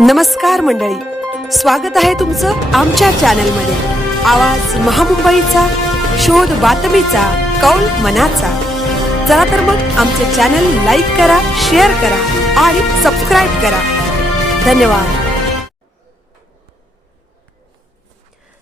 नमस्कार मंडळी, स्वागत आहे तुमचं आमच्या चॅनलमध्ये। आवाज महामुंबईचा, शोध बातमीचा, कौल मनाचा। चला तर मग आमचे चॅनल लाईक करा, शेअर करा आणि सबस्क्राइब करा। धन्यवाद।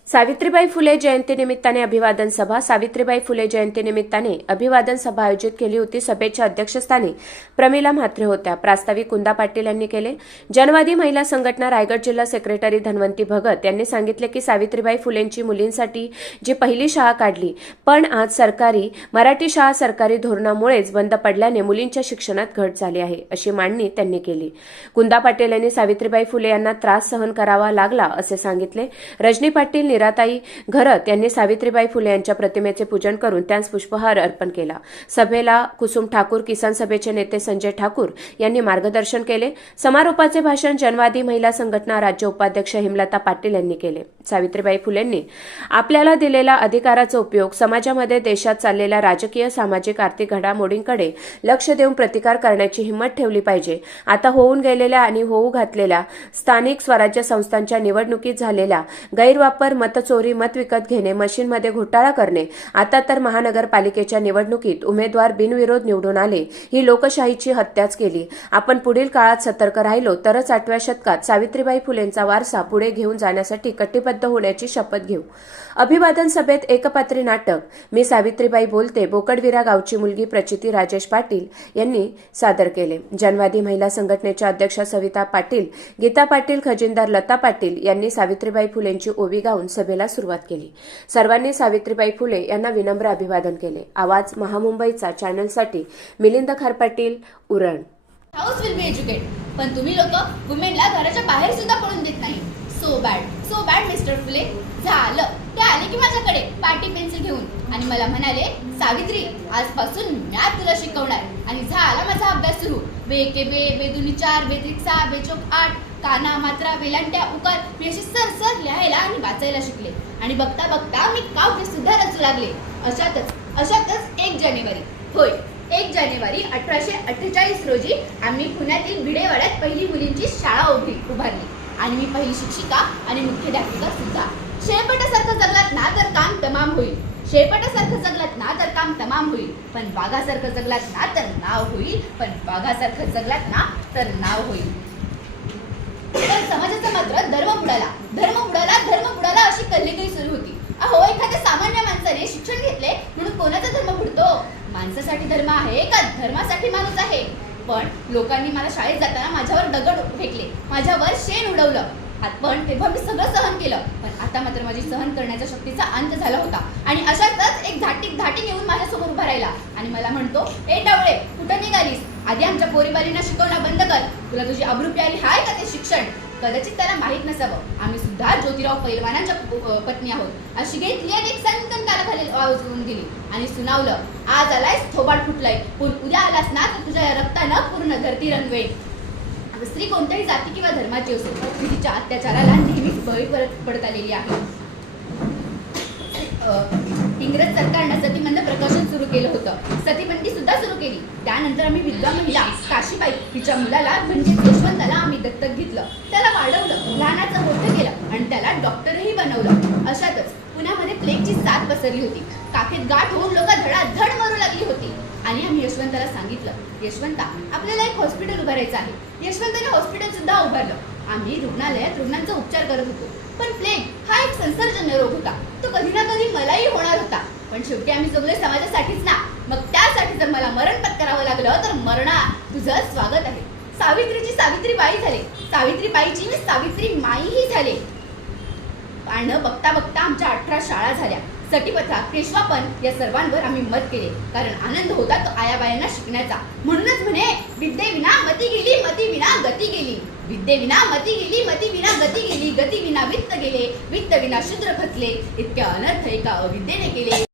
सावित्रीबाई फुले जयंतीनिमित्ताने अभिवादन सभा। सावित्रीबाई फुले जयंतीनिमित्ताने अभिवादन सभा आयोजित केली होती। सभेच्या अध्यक्षस्थानी प्रमिला म्हात्रे होत्या। प्रास्ताविक कुंदा पाटील यांनी केले। जनवादी महिला संघटना रायगड जिल्हा सेक्रेटरी धन्वंती भगत यांनी सांगितले की सावित्रीबाई फुलेंची मुलींसाठी जी पहिली शाळा काढली, पण आज सरकारी मराठी शाळा सरकारी धोरणामुळेच बंद पडल्याने मुलींच्या शिक्षणात घट झाली आहे, अशी मांडणी त्यांनी केली। कुंदा पाटील यांनी सावित्रीबाई फुले यांना त्रास सहन करावा लागला असे सांगितले। रजनी पाटील, निराताई घरत यांनी सावित्रीबाई फुले यांच्या प्रतिमेचे पूजन करून त्यांस पुष्पहार अर्पण केला। सभेला कुसुम ठाकूर, किसान सभेचे नेते संजय ठाकूर यांनी मार्गदर्शन केले। समारोपाचे भाषण जनवादी महिला संघटना राज्य उपाध्यक्ष हेमलता पाटील यांनी केले। सावित्रीबाई फुलेंनी आपल्याला दिलेला अधिकाराचा उपयोग समाजामध्ये देशात चाललेल्या राजकीय, सामाजिक, आर्थिक घडामोडींकडे लक्ष देऊन प्रतिकार करण्याची हिंमत ठेवली पाहिजे। आता होऊन गेलेल्या आणि होऊ घातलेल्या स्थानिक स्वराज्य संस्थांच्या निवडणुकीत झालेला गैरवापर, मतचोरी, मत विकत घेणे, मशीनमध्ये घोटाळा करणे, आता तर महानगरपालिकेच्या निवडणुकीत उमेदवार बिनविरोध निवडून आले, ही लोकशाहीची हत्याच केली। आपण पुढील काळात सतर्क राहिलो तरच 8व्या शतकात सावित्रीबाई फुलेंचा वारसा पुढे घेऊन जाण्यासाठी कटिबद्ध होण्याची शपथ घेऊ। अभिवादन सभेत एकपात्री नाटक मी सावित्रीबाई बोलते, बोकडविरा गावची मुलगी प्रचिती राजेश पाटील यांनी सादर केले। जनवादी महिला संघटनेच्या अध्यक्षा सविता पाटील, गीता पाटील, खजिनदार लता पाटील यांनी सावित्रीबाई फुलेंची ओवी गाऊन सभेला सुरुवात केली। सर्वांनी सावित्रीबाई फुले यांना विनम्र अभिवादन केले। आवाज महामुंबईचा चॅनलसाठी Milind Kharpatil, Uran. House will be educate, पण तुम्ही लोक वुमेनला घराच्या बाहेर सुद्धा पडून देत नाही। सो बॅड मिस्टर फुले। झालं, ते आले की माझ्याकडे पाटी पेन्सिल घेऊन आणि मला म्हणाले, सावित्री आजपासून मॅथ तुला शिकवणार। आणि झाला माझा अभ्यास सुरू। बे के बे, बेदुनी 4, बेत्रिक 6, बेचोक 8, काना, मात्रा, वेलांट्या, उकार मी अशी सर लिहायला आणि वाचायला शिकले। आणि बघता बघता मी काव्य सुद्धा रचू लागले। अशातच 1 जानेवारी, होय 1 जानेवारी 1848 रोजी आम्ही पुण्यातील भिडेवाड्यात पहिली मुलींची शाळा उभारली आणि मी पहिली शिक्षिका आणि मुख्याध्यापिका सुद्धा। शेळपटासारखं जगलात ना तर काम तमाम होईल, शेळपटासारखं जगलात ना तर काम तमाम होईल, पण वाघासारखं जगलात ना तर नाव होईल, पण वाघासारखं जगलात ना तर नाव होईल। पण समाजाचा मात्र धर्म बुडाला अशी कल्लेकरी सुरू होती। अहो, एखाद्या सामान्य माणसाने शिक्षण घेतले म्हणून कोणाचा धर्म बुडतो? माणसासाठी धर्म आहे का धर्मासाठी माणूस आहे? पण लोकांनी मला शाळेत जाताना माझ्यावर दगड फेकले, माझ्यावर शेण उडवलं, पण तेव्हा मी सगळं सहन केलं। पण आता मात्र माझी सहन करण्याच्या शक्तीचा अंत झाला होता। आणि अशातच एक धाटी घेऊन माझ्यासमोर उभा राहिला आणि मला म्हणतो, ए टावळे, कुठं निघालीस? आधी आमच्या पोरीबालींना शिकवणं बंद कर, तुला तुझी अब्रू प्यायली हाय का ते शिक्षण? कदाचित त्याला माहीत नसावं, आम्ही सुद्धा ज्योतिराव पैलवानांच्या पत्नी आहोत। अशी घेतली आणि एक सनकन कानाखाली वाजवून दिली आणि सुनावलं, आज आलायस थोबाड फुटलंय, पण उद्या आलास ना तर तुझ्या रक्तानं पूर्ण धरती रंगवेल। स्त्री कोणत्याही जाती किंवा धर्माची असो, ती तिच्या अत्याचाराला नेहमीच बळी पडत आलेली आहे। इंग्रज सरकारनं सतीबंद प्रकाशन सुरू केलं होतं, सतीबंदी सुद्धा सुरू केली। त्यानंतर आम्ही विधवा महिला काशीबाई हिच्या मुलाला म्हणजे यशवंताला आम्ही दत्तक घेतलं, त्याला वाढवलं, लहानाचं मोठं केलं आणि त्याला डॉक्टरही बनवलं। अशातच पुण्यामध्ये प्लेगची साथ पसरली होती, काखेत गाठ होऊन लोक धडाधड मरू लागली होती। आणि आम्ही यशवंताला सांगितलं, यशवंता आपल्याला एक हॉस्पिटल उभारायचं आहे। यशवंताने हॉस्पिटल सुद्धा उभारलं। आम्ही रुग्णालयात रुग्णांचा उपचार करत होतो, पण प्लेग हा एक संसर्गजन्य रोग होता, तो कधी ना कधी मलाही होणार होता। पण शेवटी आम्ही जगलोय समाजासाठीच ना, मग त्यासाठी जर मला मरण पत्करावं लागलं तर मरणा तुझं स्वागत आहे। सावित्रीची सावित्रीबाई झाले, सावित्रीबाईची मी सावित्री माईही झाले। आणि बघता बघता आमच्या 18 शाळा झाल्या, सटीपथा, पेशवापण या सर्वांवर आम्ही मत केले, कारण आनंद होता तो आयाबायांना शिकण्याचा। म्हणूनच म्हणे, विद्येविना मती गेली, मती विना गती गेली। विद्येविना मती गेली, मती विना गती गेली, गती विना वित्त गेले, वित्त विना शूद्र खचले, इतके अनर्थ एका अविद्येने केले।